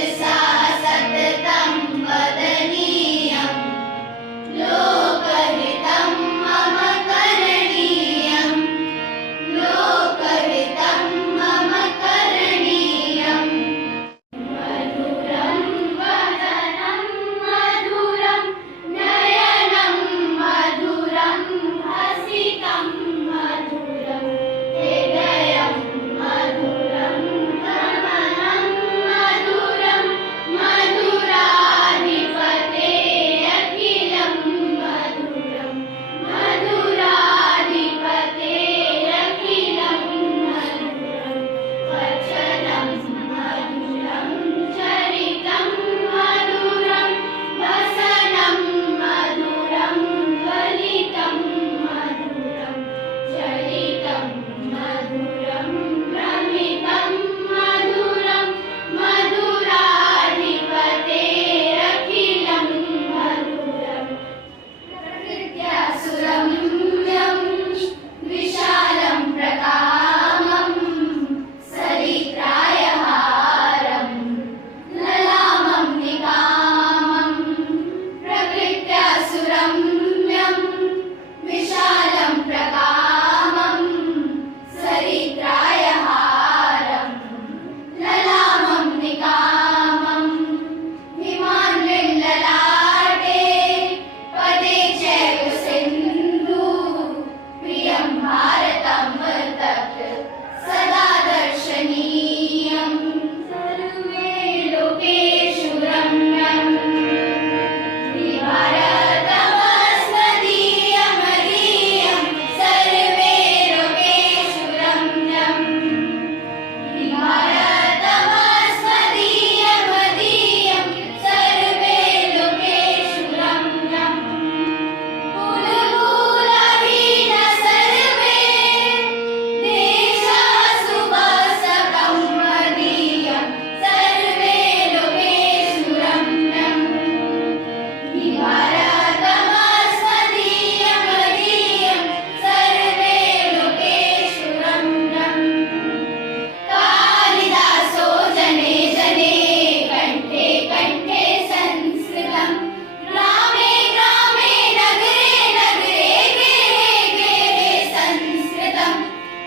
वचसा सततं वदनीयं लोकहितं मम करणीयं लोकहितं मम करणीयं मधुरं वदनं मधुरं नयनं मधुरं हसितं मधुरं हृदयं मधुरं गमनं मधुरं मधुराधिपते अखिलं मधुरं मधुराधिपते अखिलं मधुरं वचनं मधुरं चरितं मधुरं वसनं मधुरं गलितं मधुरं चरितं मधुरं भ्रमितं मधुरं मधुराधिपते अखिलं मधुरं प्रकृत्यासुरम्यं विशालं प्रकामं सरित्राय हारं ललामं निकामं प्रकृत्यासुरम्यं विशालं प्रकामं सरित्राय हारं ललामं निकामं हिमाद्रिल्ललाटे पदे चैव सिन्धु प्रियं भारतं तत् सदा दर्शनीयं सर्वे लोकेषु रम्यम् भारतमस्मदीयमदीयं सर्वे लोकेषु रम्यम् भारतमस्मदीयमदीयं सर्वे लोकेषु रम्यम् कुलकुलहीन सर्वे देशासु वसतं मदीयं सर्वे लोकेषु रम्यम् भारतमस्मदीयमदीयं सर्वे लोकेषु रम्यम् कालिदासो जने जने कण्ठे कण्ठे संस्कृतं ग्रामे ग्रामे नगरे नगरे गेहे गेहे संस्कृतं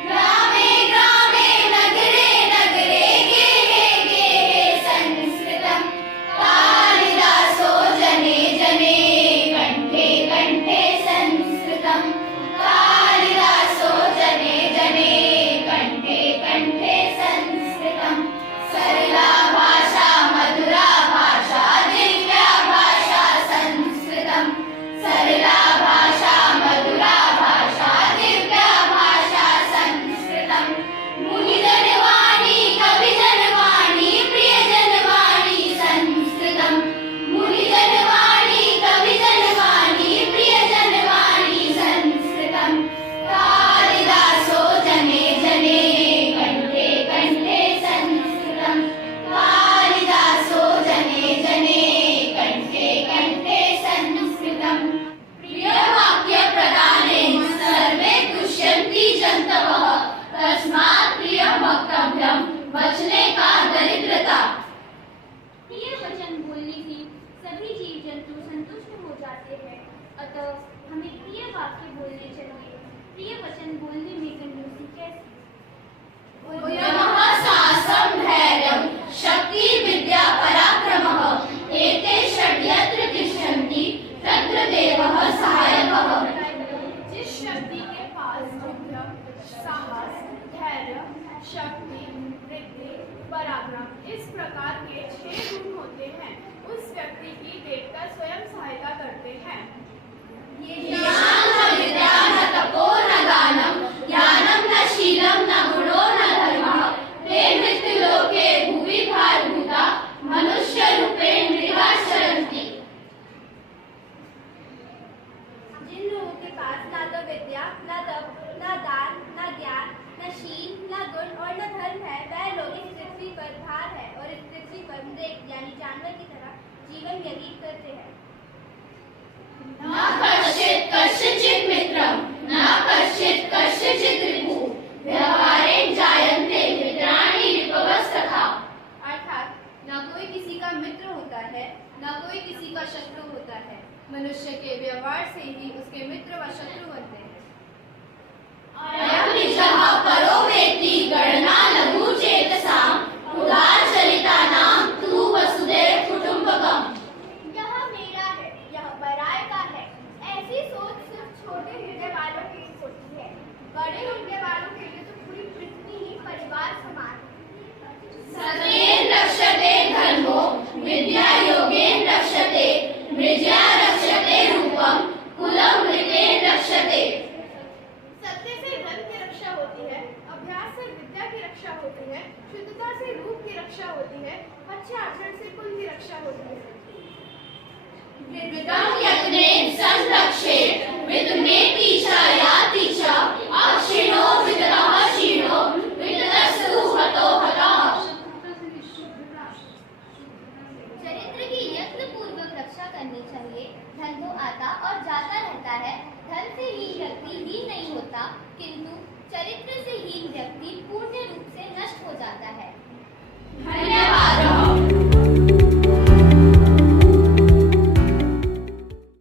ग्रामे ग्रामे नगरे नगरे गेहे गेहे संस्कृतं कालिदासो जने जने कण्ठे कण्ठे संस्कृतं कालिदासो जने जने कण्ठे कण्ठे संस्कृतं सरला भाषा मधुरा भाषा दिव्या भाषा संस्कृतं सरला भाषा मधुरा भाषा दिव्या भाषा संस्कृतं मुनिजनवाणी कविजनवाणी प्रियजनवाणी संस्कृतं मुनिजनवाणी कविजनवाणी प्रियजनवाणी संस्कृतं कालिदासो जने जने कण्ठे कण्ठे संस्कृतं कालिदासो जने जने कण्ठे कण्ठे संस्कृतं प्रियवाक्यप्रदानेन सर्वे तुष्यन्ति जन्तवः तस्मात् प्रियं वक्तव्यं वचने का दरिद्रता प्रिय वचन बोलने से सभी जीव जंतु संतुष्ट हो जाते हैं, अतः हमें प्रिय वाक्य बोलने चाहिए। प्रिय वचन बोलने में कंजूसी कैसे? उद्यमः साहसं धैर्यं शक्ति विद्या पराक्रमः एते षड्यत्र तिष्ठन्ति तत्र देवः सहायकः जिस व्यक्ति के पास उद्यम, साहस, धैर्य, शक्ति, वृद्धि, पराक्रम इस प्रकार के 6 गुण होते हैं, उस व्यक्ति की देवता स्वयं सहायता करते हैं। ज्ञानं न विद्या न तपो न दानं ज्ञानं न शीलं न गुणो न धर्मः ते मृत्युलोके भुवि भारभूता मनुष्यरूपेण नृवाचरन्ति। जिन लोगों के पास ना तो विद्या, ना तप, ना दान, ना ज्ञान, ना शील, ना गुण और न धर्म है, वह लोग इस पृथ्वी पर भार है और इस पृथ्वी पर मृग यानी जानवर की तरह जीवन व्यतीत करते हैं। न कश्चित् कस्यचित् मित्रं न कश्चित् कस्यचित् रिपुः व्यवहारे जायन्ते मित्राणि रिपवस्तथा। अर्थात न कोई किसी का मित्र होता है, न कोई किसी का शत्रु होता है। मनुष्य के व्यवहार से ही उसके मित्र व शत्रु बनते हैं। अयं निजः परो वेत्ति गणना लघु चेतसाम् उदारचरितानां तु वसुधैव कुटुम्बकम्। यह मेरा है, यह पराये का है। ऐसी सोच सिर्फ छोटे हृदय वालों की होती है। बड़े हृदय वालों के लिए तो पूरी पृथ्वी ही परिवार समान है। सत्येन रक्षते धर्मो विद्यायोगेन रक्षते मृज्या रक्षते रूपम् कुलं मृतेन रक्षते। सत्य से धन की रक्षा होती है, अभ्यास से विद्या की रक्षा होती है, शुद्धता से रूप की रक्षा होती है, अच्छे आचरण से कुल की रक्षा होती है। विद्युतं यत्नेन संरक्षेत् विद्युमेति च याति च अक्षिणो विद्युतः क्षीणो विद्युतस्तु हतो हतः। चरित्र की यत्न पूर्वक रक्षा करनी चाहिए। धन तो आता और जाता रहता है। धन से हीन व्यक्ति हीन नहीं होता, किंतु चरित्र से हीन व्यक्ति पूर्ण रूप से नष्ट हो जाता है।